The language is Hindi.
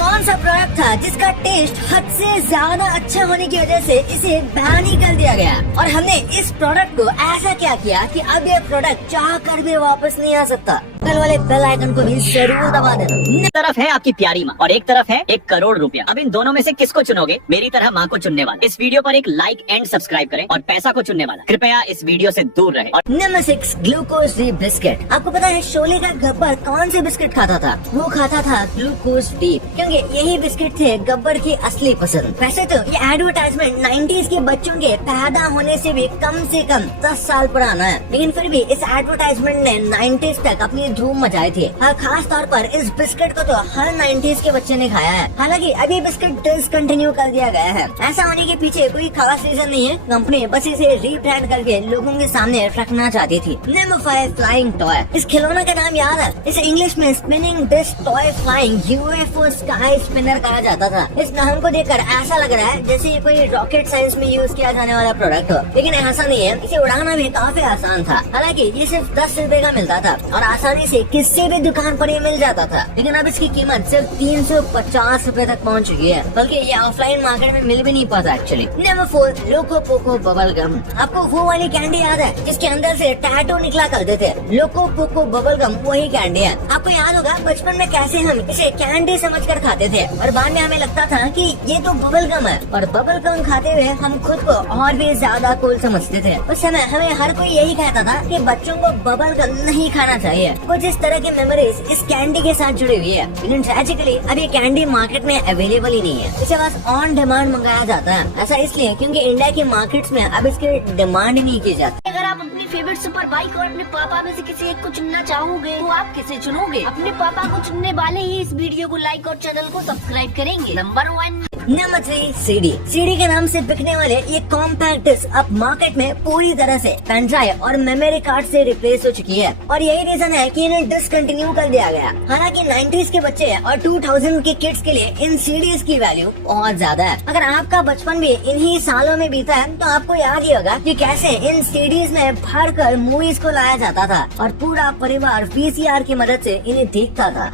कौन सा प्रोडक्ट था जिसका टेस्ट हद से ज्यादा अच्छा होने की वजह से इसे बैन ही कर दिया गया, और हमने इस प्रोडक्ट को ऐसा क्या किया कि अब ये प्रोडक्ट चाह कर भी वापस नहीं आ सकता। कल वाले बेल आइकन को भी जरूर दबा देना। एक तरफ है आपकी प्यारी माँ और एक तरफ है 1 करोड़ रुपया। अब इन दोनों में से किसको चुनोगे? मेरी तरह माँ को चुनने वाला। इस वीडियो पर एक लाइक एंड सब्सक्राइब करें और पैसा को चुनने वाला कृपया इस वीडियो से दूर रहे। और नंबर 6 ग्लूकोज डी बिस्किट। आपको पता है शोले का गब्बर कौन से बिस्किट खाता था? वो खाता था ग्लूकोज डी, क्योंकि यही बिस्किट थे गब्बर की असली पसंद। वैसे तो ये एडवर्टाइजमेंट 90s के बच्चों के पैदा होने से भी कम 10 साल पुराना है, लेकिन फिर भी इस एडवर्टाइजमेंट ने 90s तक अपनी धूम मचाई थी। और खास तौर पर इस बिस्किट को तो हर 90s के बच्चे ने खाया है। हालांकि अभी बिस्किट डिसकंटिन्यू कर दिया गया है। ऐसा होने के पीछे कोई खास रीजन नहीं है, कंपनी बस इसे रीब्रांड करके लोगों के सामने रखना चाहती थी। Number 5 flying toy. इस खिलौना का नाम याद है? इसे इंग्लिश में spinning disk toy flying UFO sky spinner कहा जाता था। इस नाम को देखकर ऐसा लग रहा है जैसे ये कोई रॉकेट साइंस में यूज किया जाने वाला प्रोडक्ट हो, लेकिन ऐसा नहीं है। इसे उड़ाना भी काफी आसान था। हालांकि ये सिर्फ 10 रुपए का मिलता था और आसानी से किसी भी दुकान पर ये मिल जाता था, लेकिन अब इसकी कीमत सिर्फ 350 रुपए तक पहुंच चुकी है, बल्कि ये ऑफलाइन मार्केट में मिल भी नहीं पाता एक्चुअली। नंबर 4 लोको पोको बबल गम। आपको वो वाली कैंडी याद है जिसके अंदर से टैटू निकला करते थे? लोको पोको बबल गम वही कैंडी है। आपको याद होगा बचपन में कैसे हम इसे कैंडी समझकर खाते थे और बाद में हमें लगता था कि ये तो बबल गम है, और बबल गम खाते हुए हम खुद को और भी ज्यादा कूल समझते थे। उस समय हमें हर कोई यही कहता था कि बच्चों को बबल गम नहीं खाना चाहिए। कुछ इस तरह की मेमोरीज इस कैंडी के साथ जुड़ी हुई है, लेकिन ट्रेजिकली अब ये कैंडी मार्केट में अवेलेबल ही नहीं है। इसे बस ऑन डिमांड मंगाया जाता है। ऐसा इसलिए क्योंकि इंडिया की मार्केट्स में अब इसकी डिमांड ही नहीं की जाती। अगर आप अपनी फेवरेट सुपर बाइक और अपने पापा में से किसी एक को चुनना चाहोगे तो आप किसे चुनोगे? अपने पापा को चुनने वाले ही इस वीडियो को लाइक और चैनल को सब्सक्राइब करेंगे। Number 1 number 3 CD. सीडी के नाम से बिकने वाले ये कॉम्पैक्ट डिस्क अब मार्केट में पूरी तरह से पेन ड्राइव और मेमोरी कार्ड से रिप्लेस हो चुकी है, और यही रीजन है कि इन्हें डिसकंटिन्यू कर दिया गया। हालांकि 90s के बच्चे और 2000 के किड्स के लिए इन सीडीज की वैल्यू बहुत ज्यादा है। अगर आपका बचपन भी इन्हीं सालों में बीता है तो आपको याद ही होगा कि कैसे इन सीडीज में भरकर मूवीज को लाया जाता था और पूरा परिवार VCR की मदद से इन्हें देखता था।